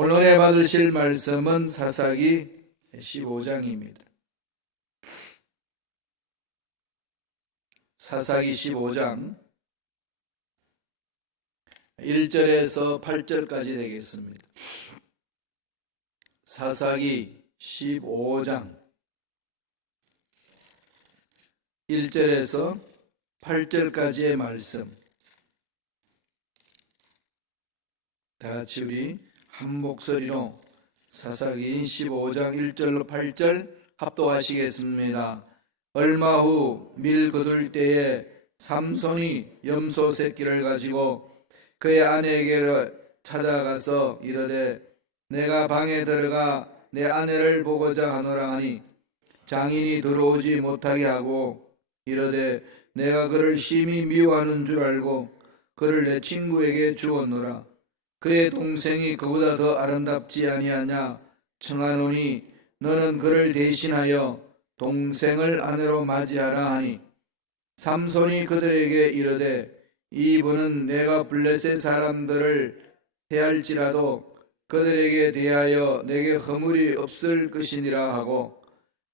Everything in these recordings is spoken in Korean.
오늘 은혜 받으실 말씀은 사사기 15장입니다. 사사기 15장 1절에서 8절까지 되겠습니다. 사사기 15장 1절에서 8절까지의 말씀, 다 같이 우리 한 목소리로 사사기 15장 1절로 8절 합독하시겠습니다. 얼마 후 밀 거둘 때에 삼손이 염소 새끼를 가지고 그의 아내에게 찾아가서 이르되 내가 방에 들어가 내 아내를 보고자 하노라 하니 장인이 들어오지 못하게 하고 이르되 내가 그를 심히 미워하는 줄 알고 그를 내 친구에게 주었노라. 그의 동생이 그보다 더 아름답지 아니하냐 청하노니 너는 그를 대신하여 동생을 아내로 맞이하라 하니 삼손이 그들에게 이르되 이분은 내가 블레셋 사람들을 대할지라도 그들에게 대하여 내게 허물이 없을 것이니라 하고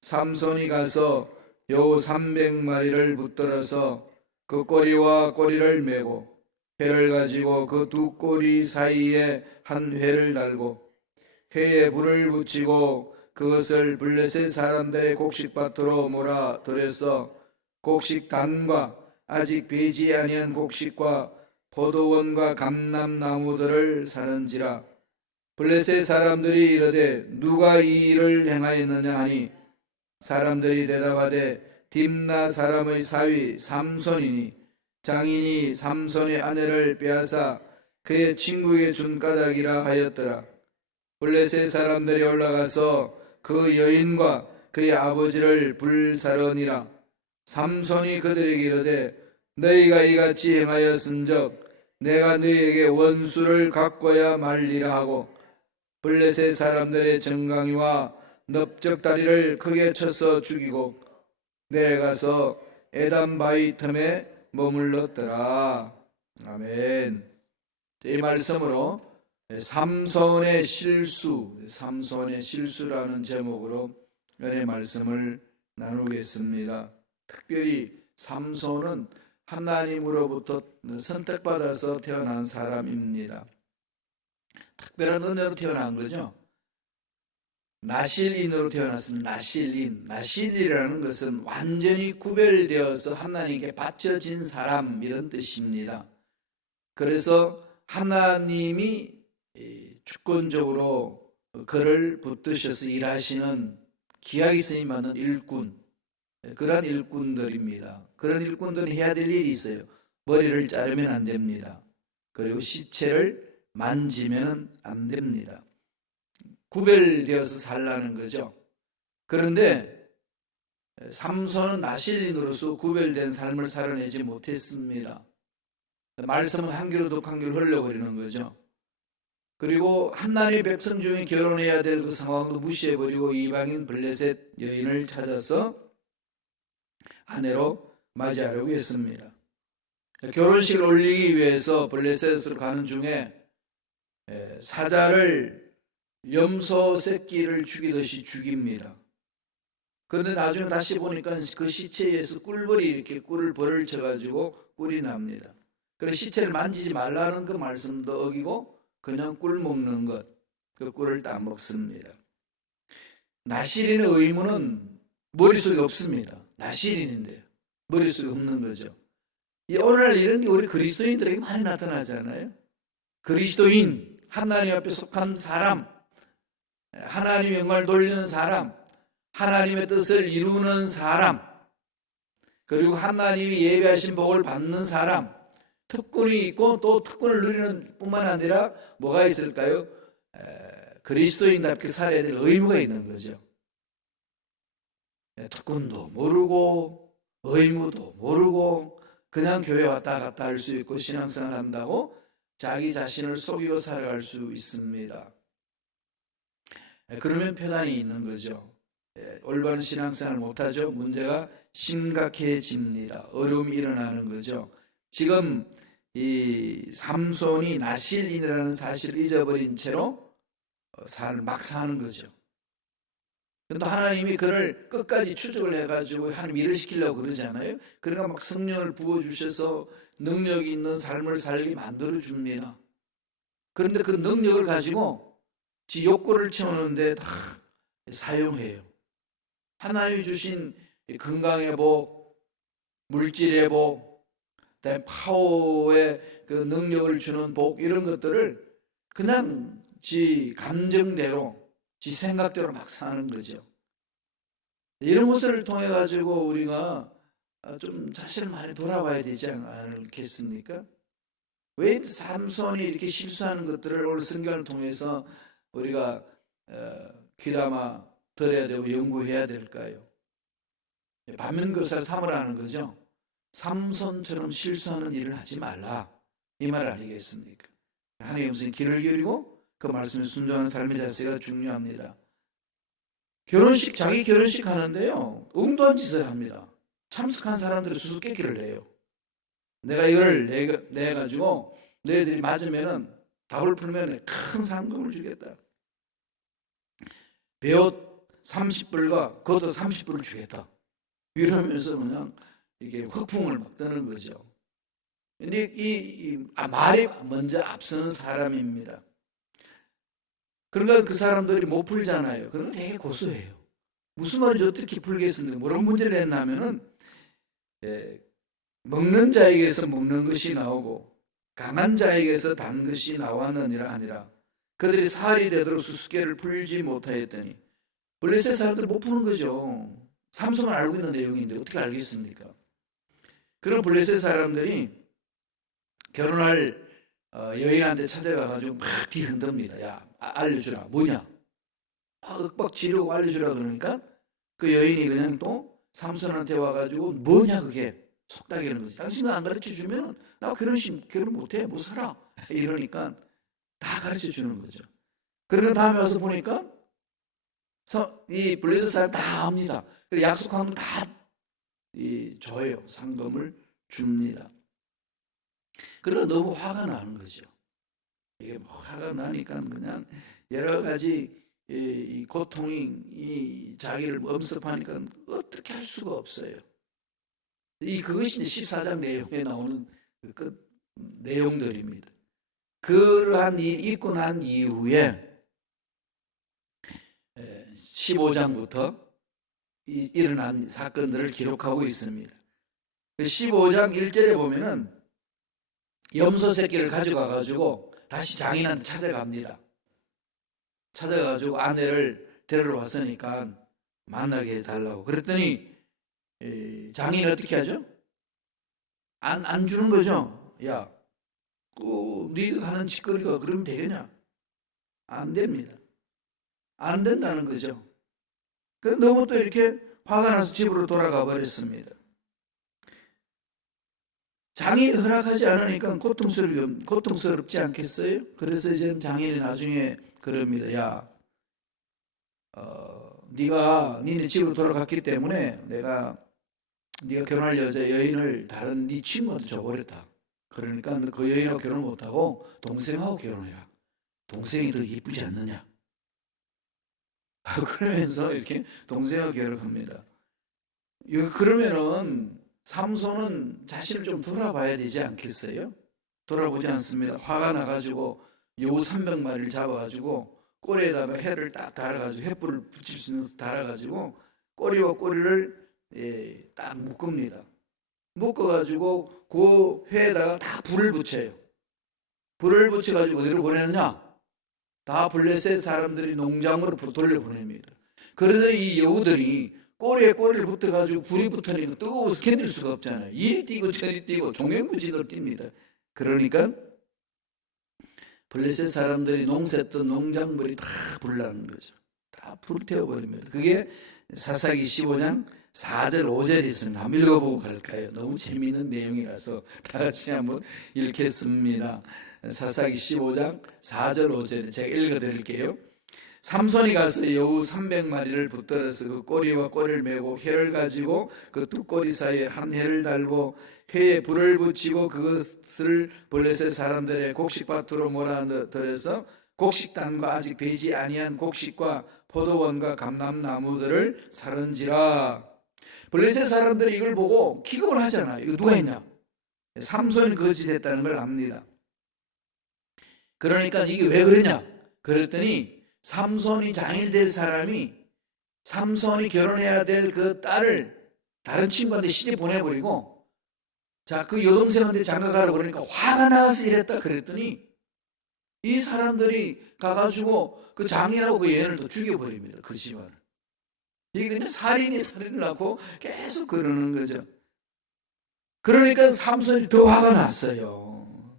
삼손이 가서 여우 300마리를 붙들어서 그 꼬리와 꼬리를 메고 회를 가지고 그 두 꼬리 사이에 한 회를 달고 회에 불을 붙이고 그것을 블레셋 사람들의 곡식밭으로 몰아 들여서 곡식단과 아직 배지 아니한 곡식과 포도원과 감람나무들을 사는지라. 블레셋 사람들이 이르되 누가 이 일을 행하였느냐 하니 사람들이 대답하되 딥나 사람의 사위 삼손이니 장인이 삼손의 아내를 빼앗아 그의 친구에게 준 까닭이라 하였더라. 블레셋 사람들이 올라가서 그 여인과 그의 아버지를 불사르니라. 삼손이 그들에게 이르되 너희가 이같이 행하였은즉 내가 너희에게 원수를 갚고야 말리라 하고 블레셋 사람들의 정강이와 넓적다리를 크게 쳐서 죽이고 내려가서 에담 바위 틈에 머물렀더라. 아멘. 이 말씀으로 삼손의 실수라는 제목으로 은혜 말씀을 나누겠습니다. 특별히 삼손은 하나님으로부터 선택받아서 태어난 사람입니다. 특별한 은혜로 태어난 거죠. 나실인으로 태어났습니다. 나실이라는 것은 완전히 구별되어서 하나님께 바쳐진 사람, 이런 뜻입니다. 그래서 하나님이 주권적으로 그를 붙드셔서 일하시는 기약이 쓰임받는 일꾼, 그런 일꾼들입니다. 그런 일꾼들은 해야 될 일이 있어요. 머리를 자르면 안 됩니다. 그리고 시체를 만지면 안 됩니다. 구별되어서 살라는 거죠. 그런데 삼손은 나실인으로서 구별된 삶을 살아내지 못했습니다. 말씀은 한 귀로 독 한 귀로 흘려버리는 거죠. 그리고 하나님의 백성 중에 결혼해야 될 그 상황도 무시해버리고 이방인 블레셋 여인을 찾아서 아내로 맞이하려고 했습니다. 결혼식을 올리기 위해서 블레셋으로 가는 중에 사자를 염소 새끼를 죽이듯이 죽입니다. 그런데 나중에 다시 보니까 그 시체에서 꿀벌이 이렇게 벌을 쳐가지고 꿀이 납니다. 그래서 시체를 만지지 말라는 그 말씀도 어기고 그냥 꿀 먹는 것, 그 꿀을 다 먹습니다. 나실인의 의무는 머릿속에 없습니다. 나실인인데 머릿속에 없는 거죠. 오늘날 이런 게 우리 그리스도인들에게 많이 나타나잖아요. 그리스도인, 하나님 앞에 속한 사람, 하나님의 영광을 돌리는 사람, 하나님의 뜻을 이루는 사람, 그리고 하나님이 예비하신 복을 받는 사람, 특권이 있고 또 특권을 누리는 뿐만 아니라 뭐가 있을까요? 그리스도인답게 살아야 될 의무가 있는 거죠. 특권도 모르고 의무도 모르고 그냥 교회 왔다 갔다 할 수 있고 신앙생활 한다고 자기 자신을 속이고 살아갈 수 있습니다. 그러면 편안이 있는 거죠. 올바른 신앙생활을 못하죠. 문제가 심각해집니다. 어려움이 일어나는 거죠. 지금 이 삼손이 나실인이라는 사실을 잊어버린 채로 막 사는 거죠. 또 하나님이 그를 끝까지 추적을 해가지고 하나님 일을 시키려고 그러잖아요. 그러니까 막 성령을 부어주셔서 능력이 있는 삶을 살게 만들어줍니다. 그런데 그 능력을 가지고 지 욕구를 채우는데 다 사용해요. 하나님이 주신 건강의 복, 물질의 복, 그다음에 파워의 그 능력을 주는 복, 이런 것들을 그냥 지 감정대로, 지 생각대로 막 사는 거죠. 이런 것을 통해 가지고 우리가 좀 자신을 많이 돌아봐야 되지 않겠습니까? 왜 삼손이 이렇게 실수하는 것들을 오늘 성경을 통해서 우리가 귀담아 들어야 되고 연구해야 될까요? 반면교사 삼으라는 거죠. 삼손처럼 실수하는 일을 하지 말라, 이 말 아니겠습니까? 하나님의 음성에 귀를 기울이고 그 말씀에 순종하는 삶의 자세가 중요합니다. 자기 결혼식 하는데요, 엉뚱한 짓을 합니다. 참석한 사람들이 수수께끼를 내요. 내가 이걸 내가지고 너희들이 맞으면은, 답을 풀면 큰 상금을 주겠다. 배옷 30불과 겉옷 30불을 주겠다. 이러면서 그냥 이게 흑풍을 막 뜨는 거죠. 근데 말이 먼저 앞서는 사람입니다. 그러니까 그 사람들이 못 풀잖아요. 그러면 되게 고소해요. 무슨 말인지 어떻게 풀겠습니까? 뭐런 문제를 했냐면은, 먹는 자에게서 먹는 것이 나오고 강한 자에게서 단 것이 나왔느니라 아니라 그들이 살이 되도록 수수께를 풀지 못하였더니, 블레셋 사람들이 못 푸는 거죠. 삼손은 알고 있는 내용인데 어떻게 알겠습니까? 그런 블레셋 사람들이 결혼할 여인한테 찾아가가지고 막 뒤흔듭니다. 야, 알려주라. 뭐냐? 윽박 지르고 알려주라. 그러니까 그 여인이 그냥 또 삼손한테 와가지고 뭐냐 그게, 속닥이는 거지. 당신은 안 가르쳐주면 나 결혼 못해, 못 살아. 이러니까 다 가르쳐주는 거죠. 그러니까 다음에 와서 보니까 이 블레셋 사람 다 압니다. 약속한 걸 다 줘요. 상금을 줍니다. 그러다 너무 화가 나는 거죠. 이게 화가 나니까 그냥 여러 가지 이 고통이 자기를 엄습하니까 어떻게 할 수가 없어요. 그것이 14장 내용에 나오는 그 내용들입니다. 그러한 일이 있고 난 이후에 15장부터 일어난 사건들을 기록하고 있습니다. 15장 1절에 보면은 염소 새끼를 가져가가지고 다시 장인한테 찾아갑니다. 찾아가가지고 아내를 데리러 왔으니까 만나게 해달라고. 그랬더니 장인이 어떻게 하죠? 안 주는 거죠. 야, 니가 하는 짓거리가 그러면 되겠냐? 안 됩니다. 안 된다는 거죠. 그래서 너무 또 이렇게 화가 나서 집으로 돌아가 버렸습니다. 장인이 허락하지 않으니까 고통스럽지 않겠어요? 그래서 이제 장인이 나중에 그럽니다. 야, 니네 집으로 돌아갔기 때문에 네가 결혼할 여인을 다른 네 친구한테 줘버렸다. 그러니까 그 여인하고 결혼 못하고 동생하고 결혼해라. 동생이 더 이쁘지 않느냐? 그러면서 이렇게 동생하고 결혼합니다. 그러면은 삼손은 자신을 좀 돌아봐야 되지 않겠어요? 돌아보지 않습니다. 화가 나가지고 여우 300마리를 잡아가지고 꼬리에다가 해를 딱 달아가지고 횃불을 붙일 수 있는 달아가지고 꼬리와 꼬리를 딱 묶습니다. 묶어가지고 그 회에다가 다 불을 붙여요. 불을 붙여가지고 어디로 보내느냐? 다 블레셋 사람들이 농장으로 돌려보냅니다. 그러더니 이 여우들이 꼬리에 꼬리를 붙어가지고 불이 붙으니까 뜨거워서 견딜 수가 없잖아요. 이리 뛰고 저리 뛰고 종횡무진으로 뜁니다. 그러니까 블레셋 사람들이 농사했던 농작물이 다 불나는 거죠. 다 불태워버립니다. 그게 사사기 15장 4절 5절이 있습니다. 한번 읽어보고 갈까요? 너무 재미있는 내용이라서 다 같이 한번 읽겠습니다. 사사기 15장 4절 5절 제가 읽어드릴게요. 삼손이 가서 여우 300마리를 붙들어서 그 꼬리와 꼬리를 메고 회를 가지고 그 두 꼬리 사이에 한 회를 달고 회에 불을 붙이고 그것을 블레셋 사람들의 곡식밭으로 몰아들여서 곡식단과 아직 배지 아니한 곡식과 포도원과 감람나무들을 사른지라. 블레셋 사람들이 이걸 보고 기겁을 하잖아요. 이거 누가 했냐? 삼손이 거짓했다는 걸 압니다. 그러니까 이게 왜 그러냐? 그랬더니 삼손이 장일 될 사람이 삼손이 결혼해야 될 그 딸을 다른 친구한테 시집 보내버리고, 자, 그 여동생한테 장가가라고 그러니까 화가 나서 이랬다 그랬더니 이 사람들이 가가지고 그 장인하고 그 여인을 또 죽여버립니다. 그 집안을. 이게 그냥 살인이 살인을 낳고 계속 그러는 거죠. 그러니까 삼손이 더 화가 났어요.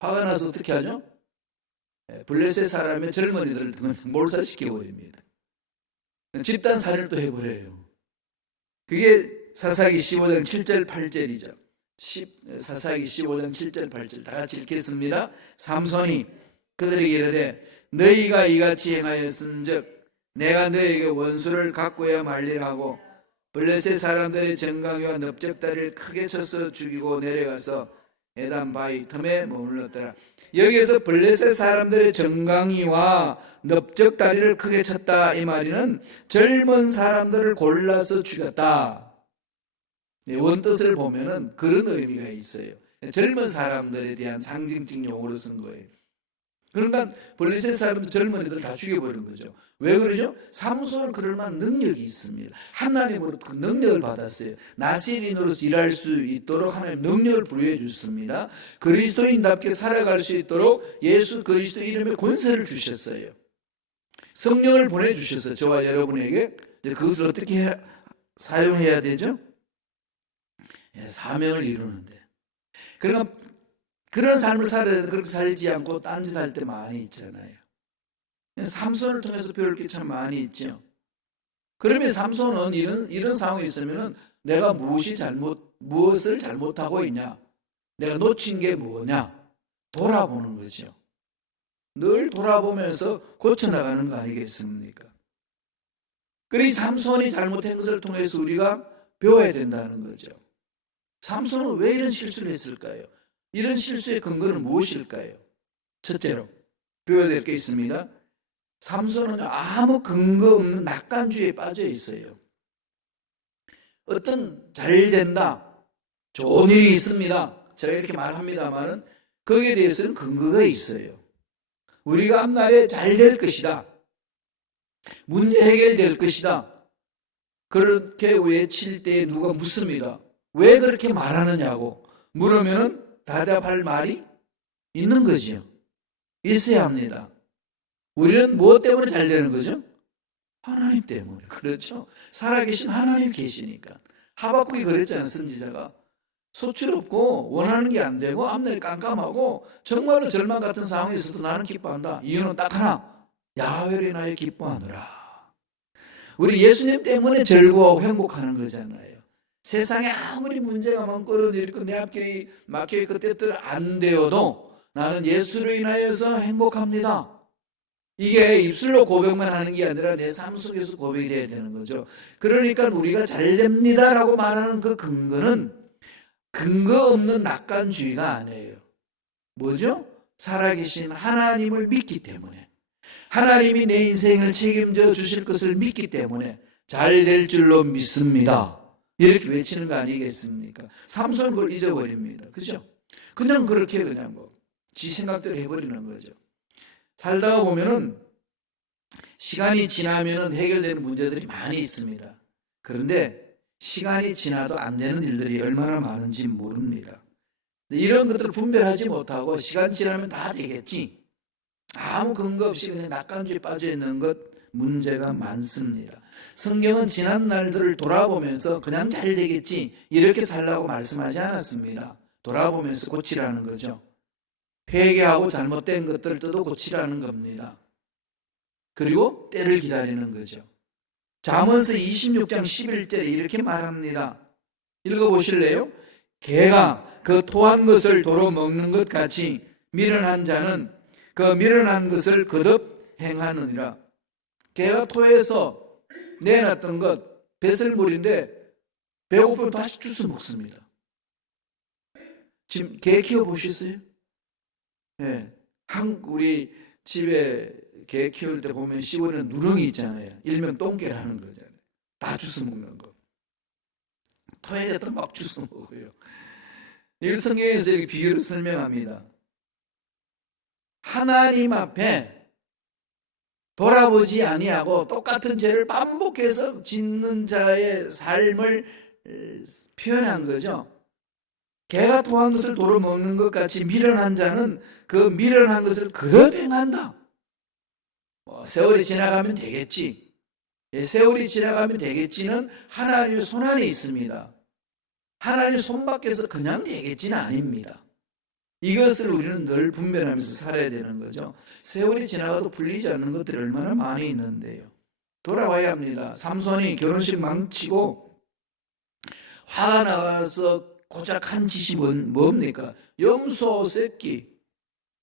화가 나서 어떻게 하죠? 블레셋 사람의 젊은이들을 몰살시켜버립니다. 집단 살인을 또 해버려요. 그게 사사기 15장 7절 8절이죠. 사사기 15장 7절 8절 다 같이 읽겠습니다. 삼손이 그들에게 이르되 너희가 이같이 행하였은즉 내가 너희에게 원수를 갖고야 말리라고 블레셋 사람들의 정강이와 넓적다리를 크게 쳐서 죽이고 내려가서 에단 바위 틈에 머물렀더라. 여기에서 블레셋 사람들의 정강이와 넓적다리를 크게 쳤다 이 말이는 젊은 사람들을 골라서 죽였다. 원뜻을 보면은 그런 의미가 있어요. 젊은 사람들에 대한 상징적 용어로 쓴 거예요. 그러니까 블레셋 사람들 젊은이들 다 죽여버린 거죠. 왜 그러죠? 삼손은 그럴 만한 능력이 있습니다. 하나님으로부터 그 능력을 받았어요. 나시린으로서 일할 수 있도록 하나님 능력을 부여해 주셨습니다. 그리스도인답게 살아갈 수 있도록 예수 그리스도 이름의 권세를 주셨어요. 성령을 보내주셨어요. 저와 여러분에게. 그것을 어떻게 사용해야 되죠? 사명을 이루는데. 그러니까 그런 삶을 살아야 되는데 그렇게 살지 않고 딴짓 할 때 많이 있잖아요. 삼손을 통해서 배울 게 참 많이 있죠. 그러면 삼손은 이런 상황이 있으면 내가 무엇을 잘못하고 있냐? 내가 놓친 게 뭐냐? 돌아보는 거죠. 늘 돌아보면서 고쳐나가는 거 아니겠습니까? 그래서 삼손이 잘못한 것을 통해서 우리가 배워야 된다는 거죠. 삼손은 왜 이런 실수를 했을까요? 이런 실수의 근거는 무엇일까요? 첫째로 배워야 될 게 있습니다. 삼손은 아무 근거 없는 낙관주의에 빠져 있어요. 어떤 잘 된다, 좋은 일이 있습니다. 제가 이렇게 말합니다만은 거기에 대해서는 근거가 있어요. 우리가 앞날에 잘 될 것이다. 문제 해결될 것이다. 그렇게 외칠 때 누가 묻습니다. 왜 그렇게 말하느냐고 물으면 대답할 말이 있는 거지요. 있어야 합니다. 우리는 무엇 때문에 잘 되는 거죠? 하나님 때문에. 그렇죠. 살아계신 하나님 계시니까. 하박국이 그랬잖아요. 선지자가. 소출없고 원하는 게 안 되고 앞날이 깜깜하고 정말로 절망 같은 상황에 있어도 나는 기뻐한다. 이유는 딱 하나. 야훼를 인하여 기뻐하노라. 우리 예수님 때문에 즐거워하고 행복하는 거잖아요. 세상에 아무리 문제가 많고 내 앞길이 막혀있고 때때로 안 되어도 나는 예수로 인하여서 행복합니다. 이게 입술로 고백만 하는 게 아니라 내 삶 속에서 고백이 돼야 되는 거죠. 그러니까 우리가 잘 됩니다라고 말하는 그 근거는 근거 없는 낙관주의가 아니에요. 뭐죠? 살아계신 하나님을 믿기 때문에, 하나님이 내 인생을 책임져 주실 것을 믿기 때문에 잘 될 줄로 믿습니다. 이렇게 외치는 거 아니겠습니까? 삼손은 그걸 잊어버립니다. 그죠? 그냥 그렇게 그냥 지 생각대로 해버리는 거죠. 살다가 보면은 시간이 지나면은 해결되는 문제들이 많이 있습니다. 그런데 시간이 지나도 안 되는 일들이 얼마나 많은지 모릅니다. 이런 것들을 분별하지 못하고 시간 지나면 다 되겠지. 아무 근거 없이 그냥 낙관주의에 빠져 있는 것 문제가 많습니다. 성경은 지난 날들을 돌아보면서 그냥 잘 되겠지 이렇게 살라고 말씀하지 않았습니다. 돌아보면서 고치라는 거죠. 회개하고 잘못된 것들도 고치라는 겁니다. 그리고 때를 기다리는 거죠. 잠언서 26장 11절에 이렇게 말합니다. 읽어보실래요? 개가 그 토한 것을 도로 먹는 것 같이 미련한 자는 그 미련한 것을 거듭 행하느니라. 개가 토해서 내놨던 것 배설물인데 배고프면 다시 주워 먹습니다. 지금 개 키워보셨어요? 네. 우리 집에 개 키울 때 보면 시골에 누렁이 있잖아요. 일명 똥개라는 거잖아요. 다 주워 먹는 거. 토해내다 막 주워 먹어요. 이걸 성경에서 이렇게 비유로 설명합니다. 하나님 앞에 돌아보지 아니하고 똑같은 죄를 반복해서 짓는 자의 삶을 표현한 거죠. 개가 토한 것을 도로 먹는 것 같이 미련한 자는 그 미련한 것을 그대로 행한다. 세월이 지나가면 되겠지. 세월이 지나가면 되겠지는 하나님의 손 안에 있습니다. 하나님의 손 밖에서 그냥 되겠지는 아닙니다. 이것을 우리는 늘 분별하면서 살아야 되는 거죠. 세월이 지나가도 풀리지 않는 것들이 얼마나 많이 있는데요. 돌아와야 합니다. 삼손이 결혼식 망치고 화가 나가서 고작 한 짓이 뭡니까? 염소 새끼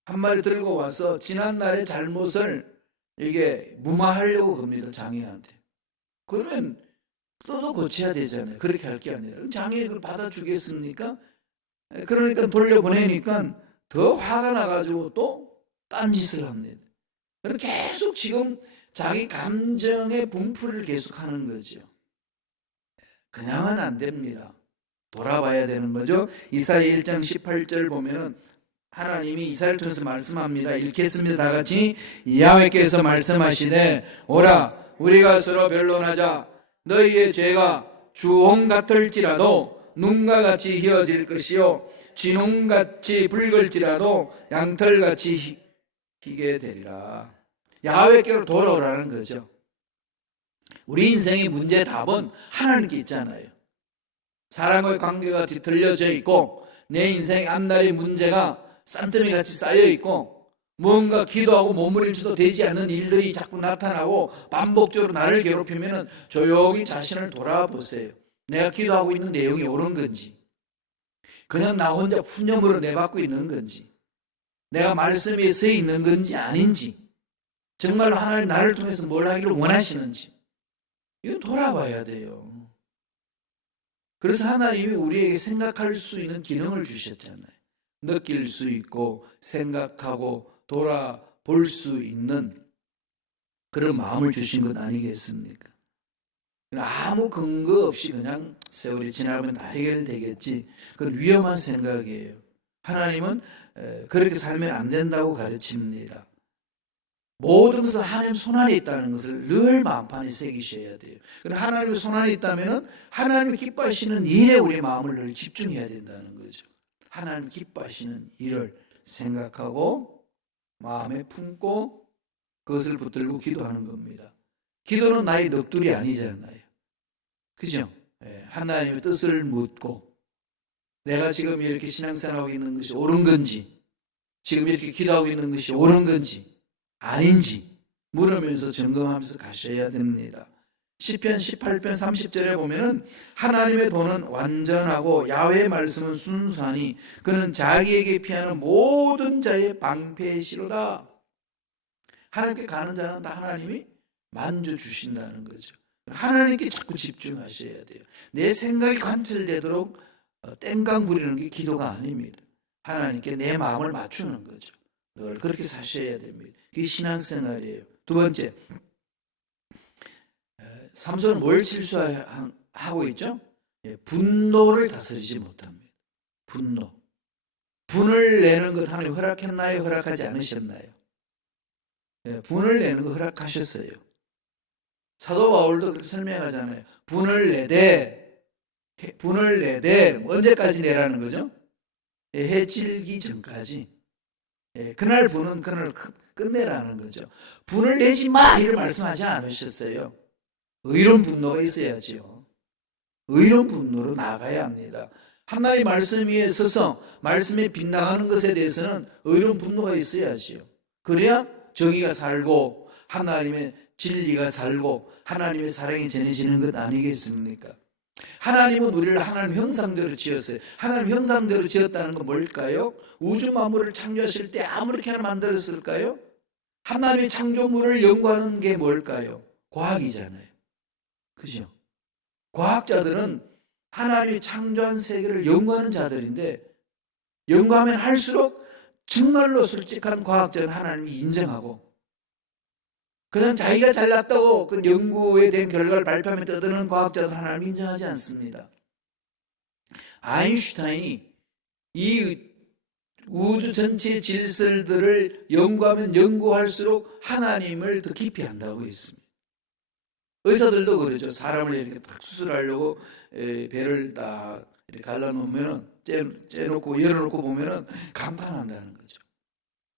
한 마리 들고 와서 지난날의 잘못을 이게 무마하려고 겁니다. 장인한테. 그러면 또 고쳐야 되잖아요. 그렇게 할 게 아니라 장인이 그걸 받아주겠습니까? 그러니까 돌려보내니까 더 화가 나가지고 또 딴짓을 합니다. 계속 지금 자기 감정의 분풀을 계속하는 거죠. 그냥은 안 됩니다. 돌아봐야 되는 거죠. 이사야 1장 18절 보면은 하나님이 이사야를 통해서 말씀합니다. 읽겠습니다. 다 같이. 야훼께서 말씀하시되 오라 우리가 서로 변론하자. 너희의 죄가 주홍 같을지라도 눈과 같이 희어질 것이요 진홍같이 붉을지라도 양털같이 희게 되리라. 야훼께로 돌아오라는 거죠. 우리 인생의 문제의 답은 하나님께 있잖아요. 사람과의 관계가 뒤틀려져 있고 내 인생의 앞날의 문제가 싼더미같이 쌓여있고 뭔가 기도하고 몸부림쳐도 되지 않는 일들이 자꾸 나타나고 반복적으로 나를 괴롭히면 조용히 자신을 돌아보세요. 내가 기도하고 있는 내용이 옳은 건지, 그냥 나 혼자 푸념으로 내받고 있는 건지, 내가 말씀 위에 서 있는 건지 아닌지, 정말로 하나님 나를 통해서 뭘 하기를 원하시는지, 이건 돌아봐야 돼요. 그래서 하나님이 우리에게 생각할 수 있는 기능을 주셨잖아요. 느낄 수 있고 생각하고 돌아볼 수 있는 그런 마음을 주신 것 아니겠습니까? 아무 근거 없이 그냥 세월이 지나가면 다 해결되겠지. 그건 위험한 생각이에요. 하나님은 그렇게 살면 안 된다고 가르칩니다. 모든 것은 하나님 손안에 있다는 것을 늘 마음판에 새기셔야 돼요. 하나님의 손안에 있다면 하나님이 기뻐하시는 일에 우리 마음을 늘 집중해야 된다는 거죠. 하나님 기뻐하시는 일을 생각하고 마음에 품고 그것을 붙들고 기도하는 겁니다. 기도는 나의 넋두리 아니잖아요. 그죠? 하나님의 뜻을 묻고 내가 지금 이렇게 신앙생활하고 있는 것이 옳은 건지, 지금 이렇게 기도하고 있는 것이 옳은 건지 아닌지 물으면서 점검하면서 가셔야 됩니다. 시편 18편 30절에 보면은 하나님의 도는 완전하고 야훼의 말씀은 순수하니 그는 자기에게 피하는 모든 자의 방패시로다. 하나님께 가는 자는 다 하나님이 만져주신다는 거죠. 하나님께 자꾸 집중하셔야 돼요. 내 생각이 관철되도록 땡강 부리는 게 기도가 아닙니다. 하나님께 내 마음을 맞추는 거죠. 늘 그렇게 사셔야 됩니다. 그게 신앙생활이에요. 두 번째, 삼손은 뭘 실수하고 있죠? 분노를 다스리지 못합니다. 분을 내는 것 하나님 허락했나요? 허락하지 않으셨나요? 분을 내는 거 허락하셨어요. 사도 바울도 그렇게 설명하잖아요. 분을 내되 언제까지 내라는 거죠? 해질기 전까지. 그날 분은 그날 끝내라는 거죠. 분을 내지 마 이를 말씀하지 않으셨어요. 의로운 분노가 있어야죠. 의로운 분노로 나아가야 합니다. 하나님의 말씀 위에 서서 말씀에 빗나가는 것에 대해서는 의로운 분노가 있어야지요. 그래야 정의가 살고 하나님의 진리가 살고 하나님의 사랑이 전해지는 것 아니겠습니까? 하나님은 우리를 하나님 형상대로 지었어요. 하나님 형상대로 지었다는 건 뭘까요? 우주 만물을 창조하실 때 아무렇게나 만들었을까요? 하나님의 창조물을 연구하는 게 뭘까요? 과학이잖아요. 그죠? 과학자들은 하나님이 창조한 세계를 연구하는 자들인데 연구하면 할수록 정말로 솔직한 과학자는 하나님을 인정하고 그냥 자기가 잘났다고 그 연구에 대한 결과를 발표하며 떠드는 과학자들 하나님을 인정하지 않습니다. 아인슈타인이 이 우주 전체의 질서들을 연구하면 연구할수록 하나님을 더 깊이 한다고 했습니다. 의사들도 그러죠. 사람을 이렇게 딱 수술하려고 배를 딱 이렇게 갈라놓으면 째놓고 열어놓고 보면은 감탄한다는 거죠.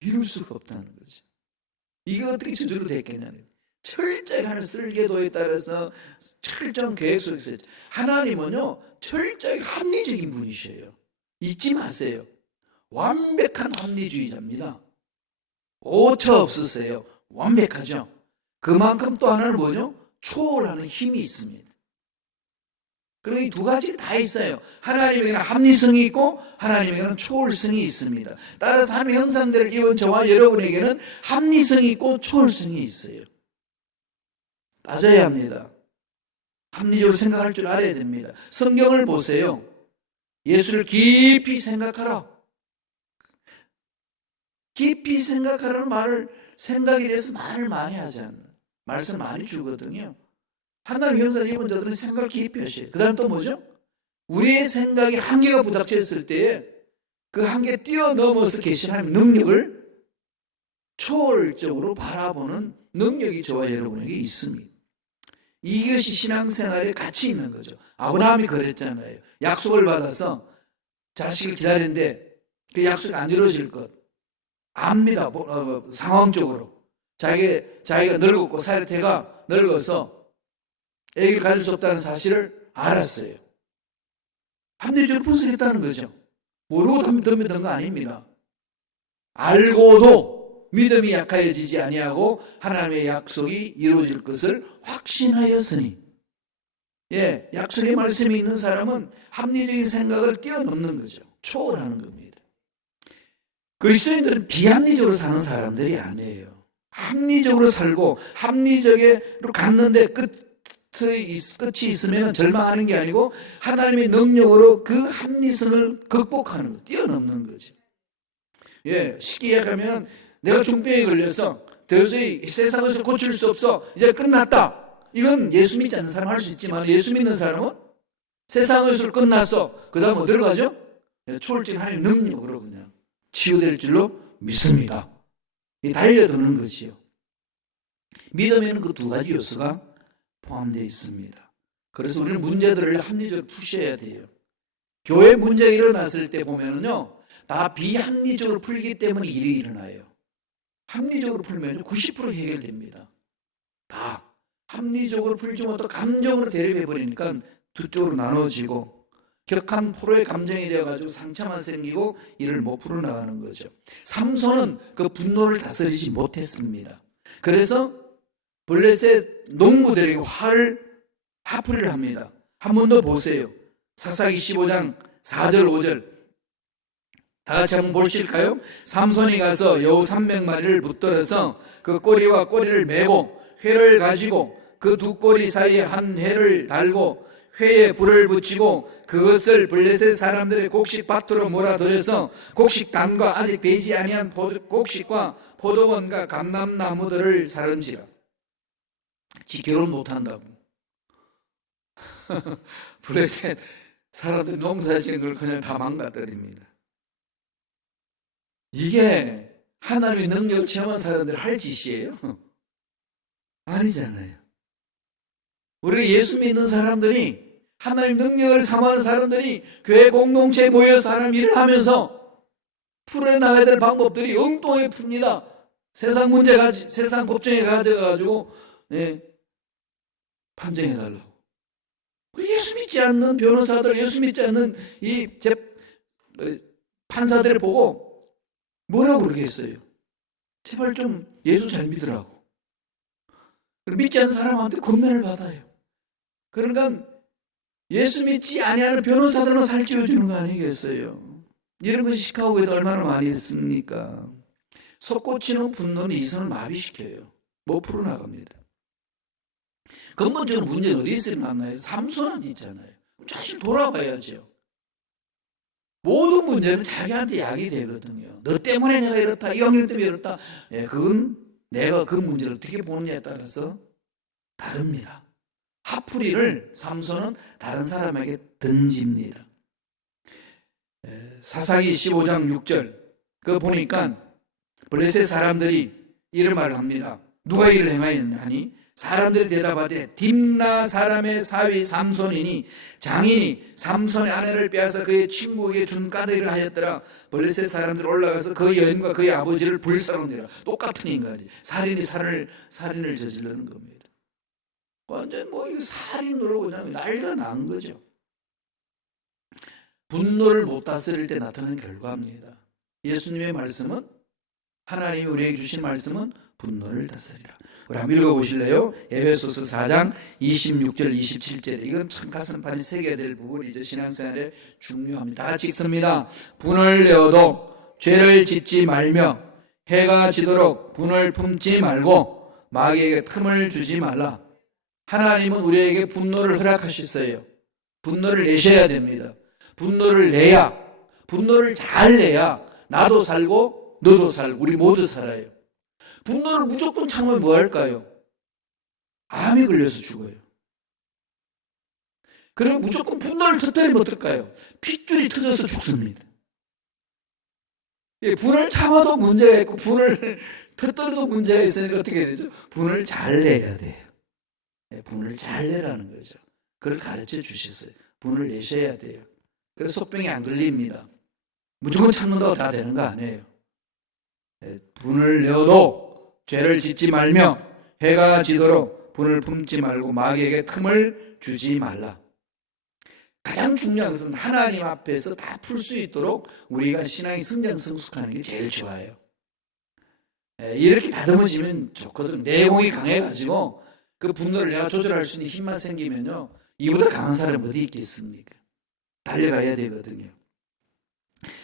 이룰 수가 없다는 거죠. 이거 어떻게 저절로 됐겠냐는 철저히 하는 설계도에 따라서 철저한 계획 속에서 하나님은요 철저히 합리적인 분이셔요. 잊지 마세요. 완벽한 합리주의자입니다. 오차 없으세요. 완벽하죠. 그만큼 또 하나는 뭐죠? 초월하는 힘이 있습니다. 그러니 이 두 가지 다 있어요. 하나님에게는 합리성이 있고 하나님에게는 초월성이 있습니다. 따라서 하나님의 형상대를 입은 저와 여러분에게는 합리성이 있고 초월성이 있어요. 따져야 합니다. 합리적으로 생각할 줄 알아야 됩니다. 성경을 보세요. 예수를 깊이 생각하라. 깊이 생각하라는 말을 생각에 대해서 말을 많이 하지 않는 말씀 많이 주거든요. 하나님 형상을 입은 자들은 생각을 깊이 하셔요. 그 다음 또 뭐죠? 우리의 생각이 한계가 부닥쳤을 때에 그 한계 뛰어넘어서 계신 하나님 능력을 초월적으로 바라보는 능력이 저와 여러분에게 있습니다. 이것이 신앙생활에 가치 있는 거죠. 아브라함이 그랬잖아요. 약속을 받아서 자식을 기다리는데 그 약속이 안 이루어질 것 압니다. 상황적으로 자기가 늙었고 사르테가 늙어서 아기를 가질 수 없다는 사실을 알았어요. 합리적으로 분석했다는 거죠. 모르고 덤벼든 거 아닙니다. 알고도 믿음이 약해지지 아니하고 하나님의 약속이 이루어질 것을 확신하였으니, 약속의 말씀이 있는 사람은 합리적인 생각을 뛰어넘는 거죠. 초월하는 겁니다. 그리스도인들은 비합리적으로 사는 사람들이 아니에요. 합리적으로 살고 합리적으로 갔는데 끝이 있으면 절망하는 게 아니고 하나님의 능력으로 그 합리성을 극복하는 거, 뛰어넘는 거죠. 쉽게 이야기하면 내가 중병에 걸려서 도저히 세상에서 고칠 수 없어, 이제 끝났다. 이건 예수 믿지 않는 사람 할 수 있지만 예수 믿는 사람은 세상에서 끝났어. 그 다음 어디로 가죠? 초월적인 하나님의 능력으로 그냥 치유될 줄로 믿습니다. 달려드는 것이요. 믿음에는 그 두 가지 요소가 포함되어 있습니다. 그래서 우리는 문제들을 합리적으로 푸셔야 돼요. 교회 문제가 일어났을 때 보면은요, 다 비합리적으로 풀기 때문에 일이 일어나요. 합리적으로 풀면 90% 해결됩니다. 다 합리적으로 풀지 못하고 감정으로 대립해버리니까 두 쪽으로 나눠지고 격한 포로의 감정이 되어가지고 상처만 생기고 일을 못 풀어나가는 거죠. 삼손은 그 분노를 다스리지 못했습니다. 그래서 블레셋 농부들에게 화풀이를 합니다. 한 번 더 보세요. 사사기 15장 4절 5절 다 같이 한번 보실까요? 삼손이 가서 여우 300마리를 붙들어서 그 꼬리와 꼬리를 메고 회를 가지고 그 두 꼬리 사이에 한 회를 달고 회에 불을 붙이고 그것을 블레셋 사람들의 곡식 밭으로 몰아들여서 곡식단과 아직 배지 아니한 곡식과 포도원과 감람나무들을 사른지라. 지 결혼 못한다고. 블레셋 사람들 농사 지는 걸 그냥 다 망가뜨립니다. 이게 하나님의 능력을 체험한 사람들 할 짓이에요? 아니잖아요. 우리 예수 믿는 사람들이, 하나님 능력을 삼하는 사람들이 교회 공동체에 모여서 하나님 일을 하면서 풀어나가야 될 방법들이 엉뚱하게 풉니다. 세상 세상 법정에 가져가지고 판정해달라고. 예수 믿지 않는 변호사들, 예수 믿지 않는 이 판사들을 보고 뭐라고 그러겠어요? 제발 좀 예수 잘 믿으라고. 믿지 않는 사람한테 권면을 받아요. 그러니까 예수 믿지 아니하는 변호사들만 살찌워주는 거 아니겠어요? 이런 것이 시카고에도 얼마나 많이 했습니까? 솟구치는 분노는 이성을 마비시켜요. 못 풀어나갑니다. 근본적으로 문제는 어디 있으면 만나요? 삼손은 있잖아요. 사실 돌아봐야죠. 모든 문제는 자기한테 약이 되거든요. 너 때문에 내가 이렇다, 이 환경 때문에 이렇다. 예, 그건 내가 그 문제를 어떻게 보느냐에 따라서 다릅니다. 화풀이를 삼손은 다른 사람에게 던집니다. 사사기 15장 6절 그거 보니까 블레셋 사람들이 이런 말을 합니다. 누가 이를 행하였냐 하니 사람들이 대답하되 딥나 사람의 사위 삼손이니 장인이 삼손의 아내를 빼앗아 그의 친구에게 준 까닭을 하였더라. 블레셋 사람들이 올라가서 그 여인과 그의 아버지를 불사르니라. 똑같은 인간이 살인이 살인을 저지르는 겁니다. 완전 뭐 이거 살인으로 그냥 난리가 난 거죠. 분노를 못 다스릴 때 나타나는 결과입니다. 예수님의 말씀은, 하나님이 우리에게 주신 말씀은 분노를 다스리라. 우리 한번 읽어보실래요? 에베소서 4장 26절 27절. 이건 참 가슴판에 새겨야 될 부분이죠. 신앙생활에 중요합니다. 다 같이 읽습니다. 분을 내어도 죄를 짓지 말며 해가 지도록 분을 품지 말고 마귀에게 틈을 주지 말라. 하나님은 우리에게 분노를 허락하셨어요. 분노를 내셔야 됩니다. 분노를 내야, 분노를 잘 내야 나도 살고 너도 살고 우리 모두 살아요. 분노를 무조건 참으면 뭐 할까요? 암이 걸려서 죽어요. 그리고 무조건 분노를 터뜨리면 어떨까요? 핏줄이 터져서 죽습니다. 예, 분을 참아도 문제가 있고 분을 터뜨려도 문제가 있으니까 어떻게 해야 되죠? 분을 잘 내야 돼요. 예, 분을 잘 내라는 거죠. 그걸 가르쳐 주셨어요. 분을 내셔야 돼요. 그래서 속병이 안 걸립니다. 무조건 참는다고 다 되는 거 아니에요. 예, 분을 내어도 죄를 짓지 말며 해가 지도록 분을 품지 말고 마귀에게 틈을 주지 말라. 가장 중요한 것은 하나님 앞에서 다 풀 수 있도록 우리가 신앙이 성장성숙하는 게 제일 좋아요. 이렇게 다듬어지면 좋거든요. 내공이 강해가지고 그 분노를 내가 조절할 수 있는 힘만 생기면요, 이보다 강한 사람이 어디 있겠습니까? 달려가야 되거든요.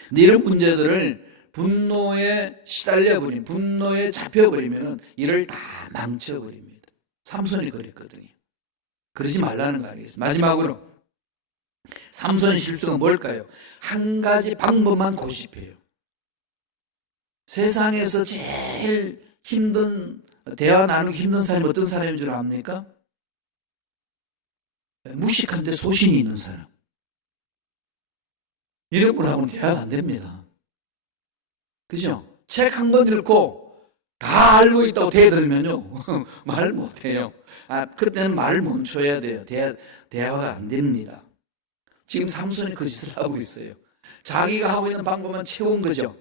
근데 이런 문제들을 분노에 시달려버리면, 분노에 잡혀버리면 이를 다 망쳐버립니다. 삼손이 그랬거든요. 그러지 말라는 거 아니겠습니까? 마지막으로 삼손의 실수가 뭘까요? 한 가지 방법만 고집해요. 세상에서 제일 힘든, 대화 나누기 힘든 사람이 어떤 사람인 줄 압니까? 무식한데 소신이 있는 사람. 이런 분하고는 대화가 안 됩니다. 그죠? 책 한 번 읽고 다 알고 있다고 대들면요 말 못해요. 그때는 말을 멈춰야 돼요. 대화가 안 됩니다. 지금 삼손이 그 짓을 하고 있어요. 자기가 하고 있는 방법만 채운 거죠.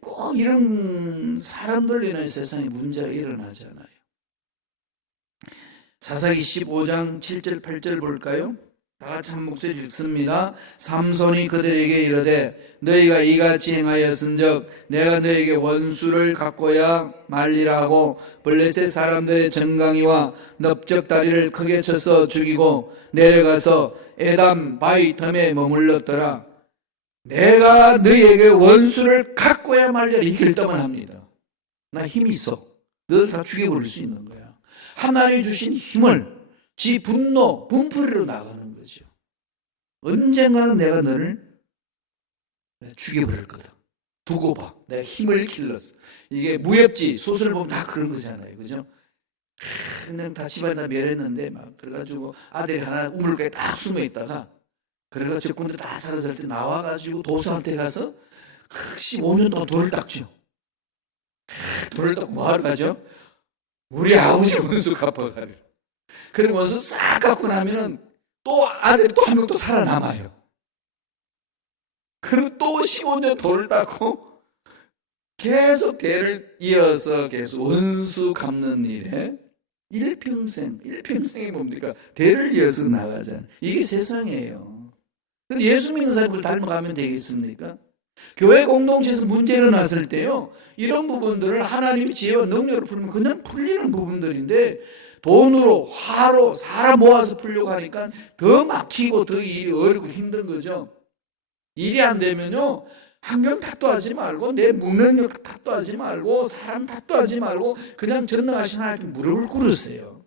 꼭 이런 사람들 인해 세상에 문제가 일어나잖아요. 사사기 15장 7절 8절 볼까요? 다 같이 한 목소리 읽습니다. 삼손이 그들에게 이르되 너희가 이같이 행하였은즉 내가 너희에게 원수를 갖고야 말리라 하고 블레셋 사람들의 정강이와 넓적다리를 크게 쳐서 죽이고 내려가서 에담 바위 틈에 머물렀더라. 내가 너희에게 원수를 갖고야 말리라. 이 결단을 합니다. 나 힘이 있어. 너를 다 죽여버릴 수 있는 거야. 하나님이 주신 힘을 지 분노, 분풀이로 나가는 거죠. 언젠가는 내가 너를 죽여버릴 거다. 두고 봐. 내가 힘을 길렀어. 이게 무협지 소설 보면 다 그런 거잖아요. 그죠? 그냥 다 집안에다 멸했는데 막 그래가지고 아들이 하나 우물가에 딱 숨어 있다가 그래가지고 적군들 다 사라질 때 나와가지고 도수한테 가서 15년 동안 돌을 닦죠. 돌을 닦고 뭐하러 가죠? 우리 아버지 원수 갚아가려. 그러면서 싹 갚고 나면은 또 아들이 또 한 명 또 살아남아요. 그럼 또 15년 돌을 닦고 계속 대를 이어서 계속 원수 갚는 일에 일평생이 뭡니까? 대를 이어서 나가잖아요. 이게 세상이에요. 예수 믿는 사람을 닮아가면 되겠습니까? 교회 공동체에서 문제 일어났을 때요, 이런 부분들을 하나님이 지혜와 능력으로 풀면 그냥 풀리는 부분들인데 돈으로, 화로, 사람 모아서 풀려고 하니까 더 막히고 더 일이 어렵고 힘든 거죠. 일이 안 되면요, 환경 탓도 하지 말고 내 무능력 탓도 하지 말고 사람 탓도 하지 말고 그냥 전능하신 하나님께 무릎을 꿇으세요.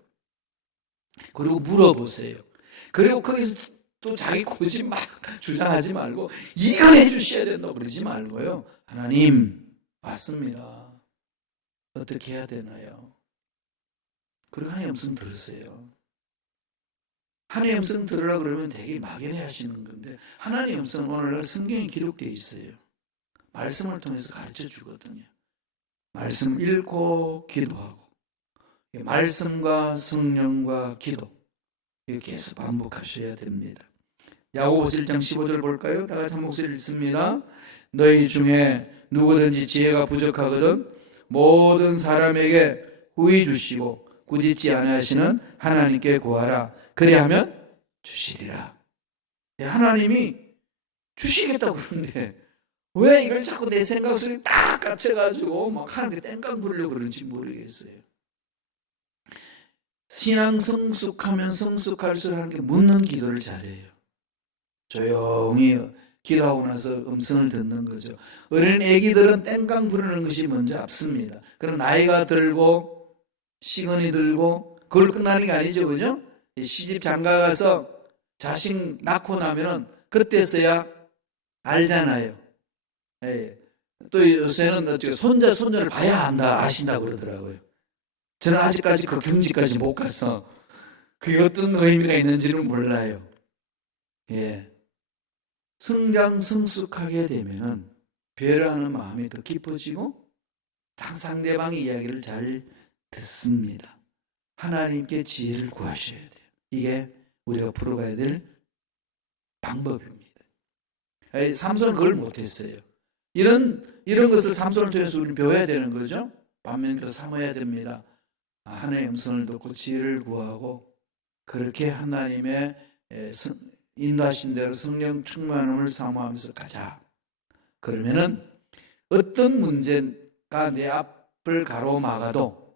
그리고 물어보세요. 그리고 거기서 또 자기 고집 막 주장하지 말고 이건 해주셔야 된다고 그러지 말고요. 하나님 맞습니다. 어떻게 해야 되나요? 그리고 하나님의 음성 들으세요. 하나님의 음성 들으라 그러면 되게 막연해 하시는 건데 하나님의 음성은 오늘날 성경에 기록되어 있어요. 말씀을 통해서 가르쳐 주거든요. 말씀 읽고 기도하고 말씀과 성령과 기도 이렇게 해서 반복하셔야 됩니다. 야고보서 1장 15절 볼까요? 다 같이 한 목소리 읽습니다. 너희 중에 누구든지 지혜가 부족하거든 모든 사람에게 후히 주시고 꾸짖지 아니하시는 하나님께 구하라. 그리하면 주시리라. 하나님이 주시겠다고 그러는데 왜 이걸 자꾸 내 생각 속에 딱 갇혀가지고 막 하나님께 땡깡 부르려고 그러는지 모르겠어요. 신앙 성숙하면 성숙할수록 하나님께 묻는 기도를 잘해요. 조용히 기도하고 나서 음성을 듣는 거죠. 어린 애기들은 땡깡 부르는 것이 먼저 앞섭니다. 그럼 나이가 들고 시간이 들고 그걸 끝나는 게 아니죠, 그죠? 시집 장가 가서 자식 낳고 나면은 그때서야 알잖아요. 예. 또 요새는 어떻게 손자를 봐야 한다 아신다 그러더라고요. 저는 아직까지 그 경지까지 못 가서 그게 어떤 의미가 있는지는 몰라요. 예. 성장 성숙하게 되면은 배려하는 마음이 더 깊어지고 상대방의 이야기를 잘 듣습니다. 하나님께 지혜를 구하셔야 돼요. 이게 우리가 풀어가야 될 방법입니다. 삼손은 그걸 못했어요. 이런 것을 삼손을 통해서 우리는 배워야 되는 거죠. 반면 그 삼아야 됩니다. 하나님의 음성을 듣고 지혜를 구하고 그렇게 하나님의 인도하신 대로 성령 충만함을 사모하면서 가자. 그러면은 어떤 문제가 내 앞을 가로막아도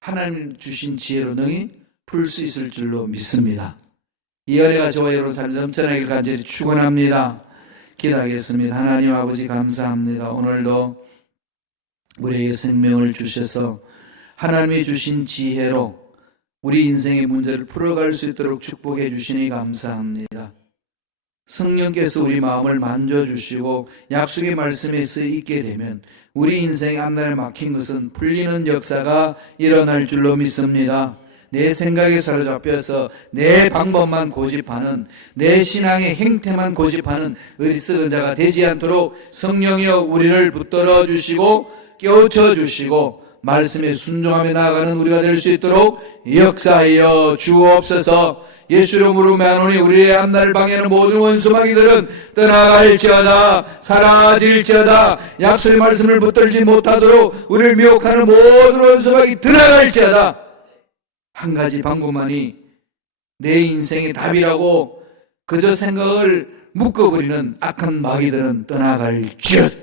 하나님 주신 지혜로 능히 풀 수 있을 줄로 믿습니다. 이 은혜가 저와 여러분 삶에 넘쳐나길 간절히 축원합니다. 기도하겠습니다. 하나님 아버지 감사합니다. 오늘도 우리에게 생명을 주셔서 하나님이 주신 지혜로 우리 인생의 문제를 풀어갈 수 있도록 축복해 주시니 감사합니다. 성령께서 우리 마음을 만져주시고 약속의 말씀에 서 있게 되면 우리 인생의 앞날에 막힌 것은 풀리는 역사가 일어날 줄로 믿습니다. 내 생각에 사로잡혀서 내 방법만 고집하는 내 신앙의 행태만 고집하는 어리석은 자가 되지 않도록 성령이여 우리를 붙들어 주시고 깨우쳐 주시고 말씀에 순종하며 나아가는 우리가 될 수 있도록 역사하여 주옵소서. 예수 이름으로 매하노니 우리의 앞날 방해하는 모든 원수마귀들은 떠나갈지어다 사라질지어다. 약속의 말씀을 붙들지 못하도록 우리를 미혹하는 모든 원수마귀 떠나갈지어다. 한 가지 방법만이 내 인생의 답이라고 그저 생각을 묶어버리는 악한 마귀들은 떠나갈지어다.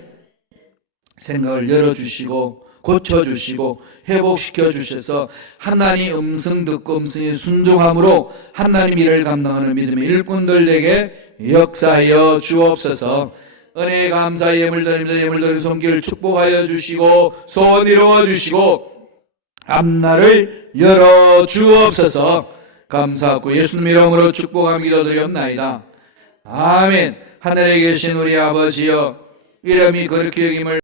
생각을 열어주시고 고쳐주시고 회복시켜 주셔서 하나님 음성 듣고 음성에 순종함으로 하나님 일을 감당하는 믿음의 일꾼들에게 역사하여 주옵소서. 은혜에 감사 예물 드립니다. 예물 드린 손길 축복하여 주시고 소원 이루어 주시고 앞날을 열어 주옵소서. 감사하고 예수님 이름으로 축복하며 기도드리옵나이다. 아멘. 하늘에 계신 우리 아버지여 이름이 거룩히 여김을